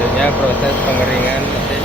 Selanjutnya proses pengeringan mesin.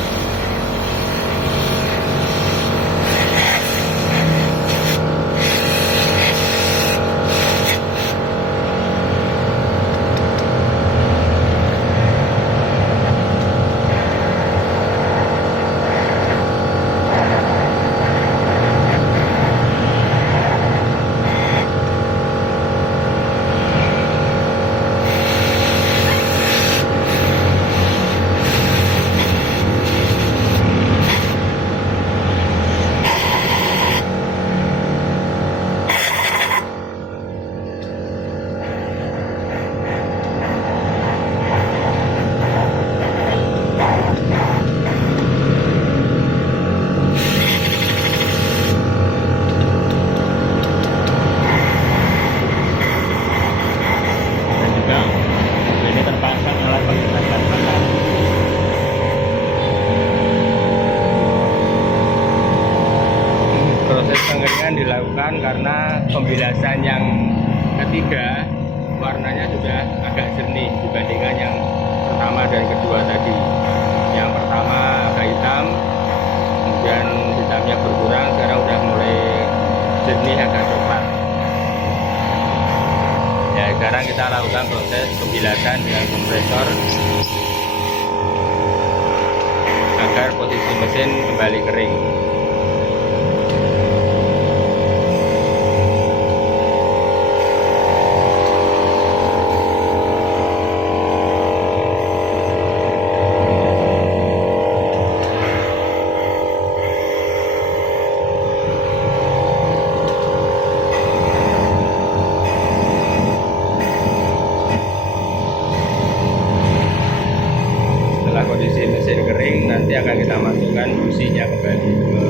Proses pengeringan dilakukan karena pembilasan yang ketiga warnanya sudah agak jernih dibandingkan yang pertama dan kedua tadi. Yang pertama agak hitam, kemudian hitamnya berkurang, sekarang sudah mulai jernih agak coklat. Ya, sekarang kita lakukan proses pembilasan dengan kompresor agar posisi mesin kembali kering. Setelah kondisi mesin kering, nanti akan kita masukkan businya kembali ke